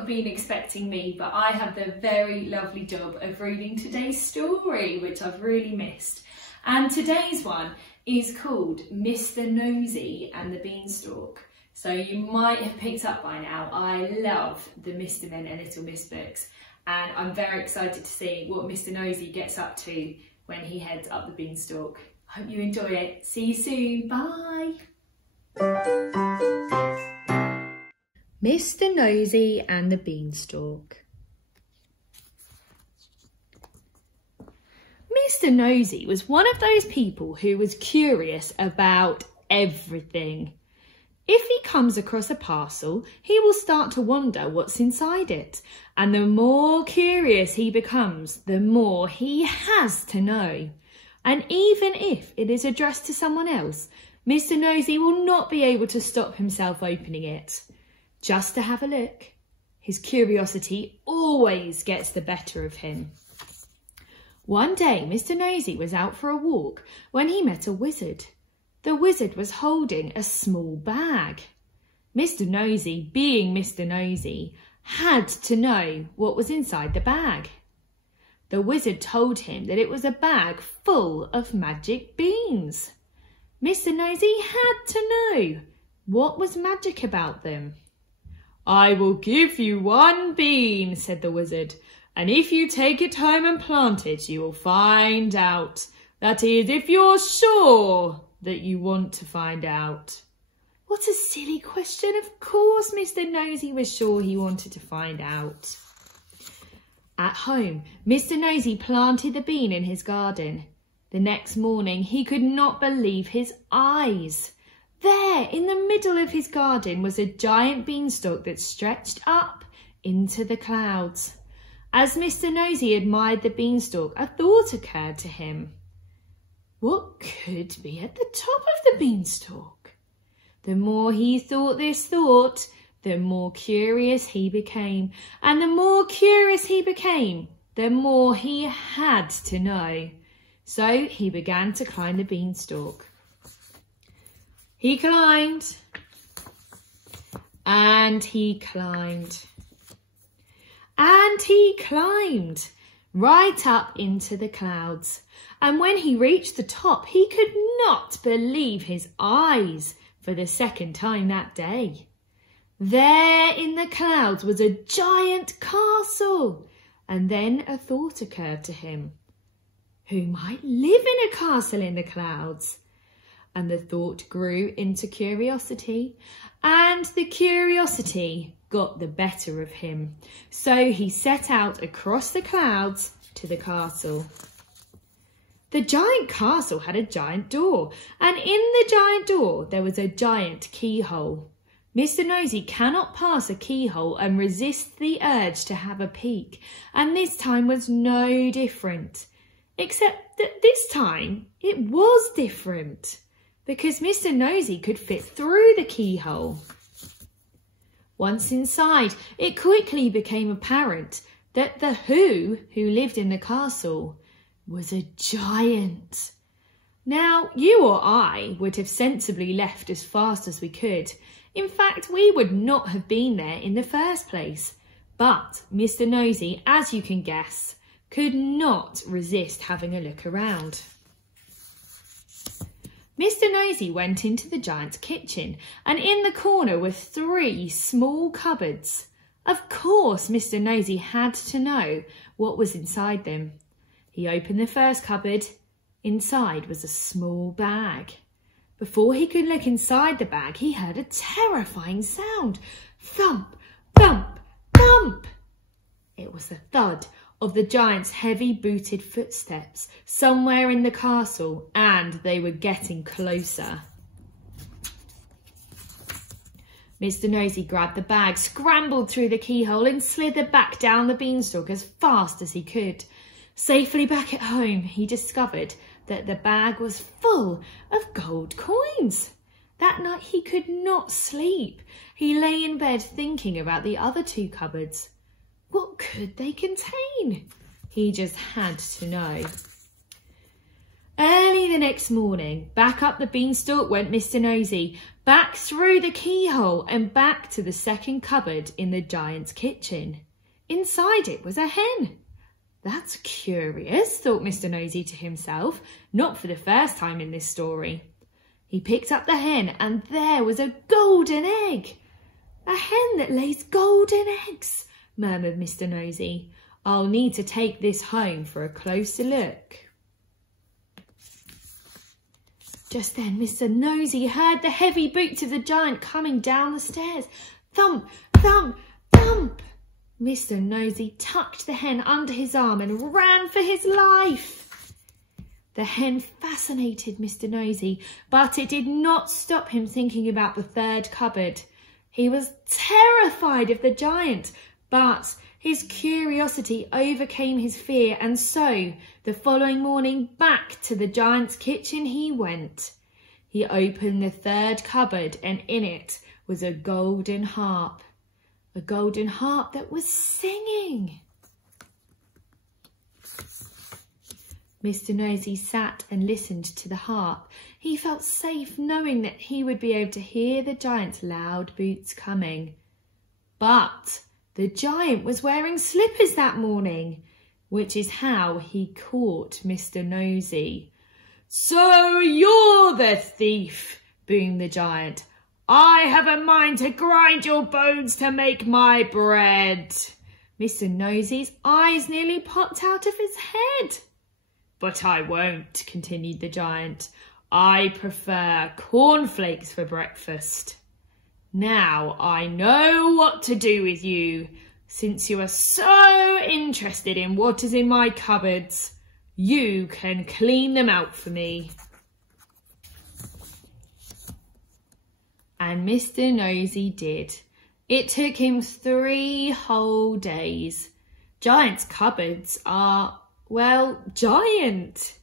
not have been expecting me, but I have the very lovely job of reading today's story, which I've really missed. And today's one is called Mr. Nosey and the Beanstalk. So you might have picked up by now, I love the Mr. Men and Little Miss books, and I'm very excited to see what Mr. Nosey gets up to when he heads up the beanstalk. Hope you enjoy it. See you soon. Bye. Mr. Nosey and the Beanstalk. Mr. Nosey was one of those people who was curious about everything. If he comes across a parcel, he will start to wonder what's inside it. And the more curious he becomes, the more he has to know. And even if it is addressed to someone else, Mr. Nosey will not be able to stop himself opening it. Just to have a look. His curiosity always gets the better of him. One day, Mr. Nosey was out for a walk when he met a wizard. The wizard was holding a small bag. Mr. Nosey, being Mr. Nosey, had to know what was inside the bag. The wizard told him that it was a bag full of magic beans. Mr. Nosey had to know what was magic about them. "I will give you one bean," said the wizard, "and if you take it home and plant it, you will find out. That is, if you're sure that you want to find out." What a silly question. Of course Mr. Nosey was sure he wanted to find out. At home, Mr. Nosey planted the bean in his garden. The next morning, he could not believe his eyes. There, in the middle of his garden, was a giant beanstalk that stretched up into the clouds. As Mr. Nosey admired the beanstalk, a thought occurred to him. What could be at the top of the beanstalk? The more he thought this thought, the more curious he became. And the more curious he became, the more he had to know. So he began to climb the beanstalk. He climbed, and he climbed, and he climbed right up into the clouds. And when he reached the top, he could not believe his eyes for the second time that day. There in the clouds was a giant castle. And then a thought occurred to him. Who might live in a castle in the clouds? And the thought grew into curiosity, and the curiosity got the better of him. So he set out across the clouds to the castle. The giant castle had a giant door, and in the giant door there was a giant keyhole. Mr. Nosey cannot pass a keyhole and resist the urge to have a peek, and this time was no different. Except that this time it was different, because Mr. Nosey could fit through the keyhole. Once inside, it quickly became apparent that the who lived in the castle was a giant. Now, you or I would have sensibly left as fast as we could. In fact, we would not have been there in the first place. But Mr. Nosey, as you can guess, could not resist having a look around. Mr. Nosey went into the giant's kitchen, and in the corner were 3 small cupboards. Of course, Mr. Nosey had to know what was inside them. He opened the first cupboard. Inside was a small bag. Before he could look inside the bag, he heard a terrifying sound. Thump, thump, thump. It was the thud of the giant's heavy booted footsteps somewhere in the castle, and they were getting closer. Mr. Nosey grabbed the bag, scrambled through the keyhole and slithered back down the beanstalk as fast as he could. Safely back at home, he discovered that the bag was full of gold coins. That night he could not sleep. He lay in bed thinking about the other 2 cupboards. What could they contain? He just had to know. Early the next morning, back up the beanstalk went Mr. Nosy, back through the keyhole and back to the second cupboard in the giant's kitchen. Inside it was a hen. That's curious, thought Mr. Nosy to himself, not for the first time in this story. He picked up the hen and there was a golden egg. A hen that lays golden eggs, murmured Mr. Nosy. I'll need to take this home for a closer look. Just then Mr. Nosy heard the heavy boots of the giant coming down the stairs. Thump, thump, thump. Mr. Nosy tucked the hen under his arm and ran for his life. The hen fascinated Mr. Nosy, but it did not stop him thinking about the third cupboard. He was terrified of the giant, but his curiosity overcame his fear, and so the following morning back to the giant's kitchen he went. He opened the third cupboard and in it was a golden harp that was singing. Mr. Nosy sat and listened to the harp. He felt safe knowing that he would be able to hear the giant's loud boots coming. But the giant was wearing slippers that morning, which is how he caught Mr. Nosy. So you're the thief, boomed the giant. I have a mind to grind your bones to make my bread. Mr. Nosy's eyes nearly popped out of his head. But I won't, continued the giant. I prefer cornflakes for breakfast. Now I know what to do with you. Since you are so interested in what is in my cupboards, you can clean them out for me. And Mr. Nosy did. It took him 3 whole days. Giants' cupboards are, well, giant.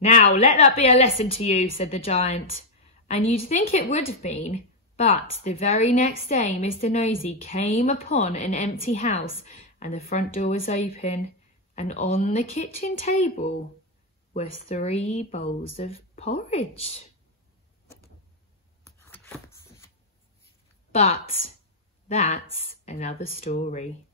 Now let that be a lesson to you, said the giant. And you'd think it would have been, but the very next day Mr. Nosy came upon an empty house and the front door was open, and on the kitchen table were 3 bowls of porridge. But that's another story.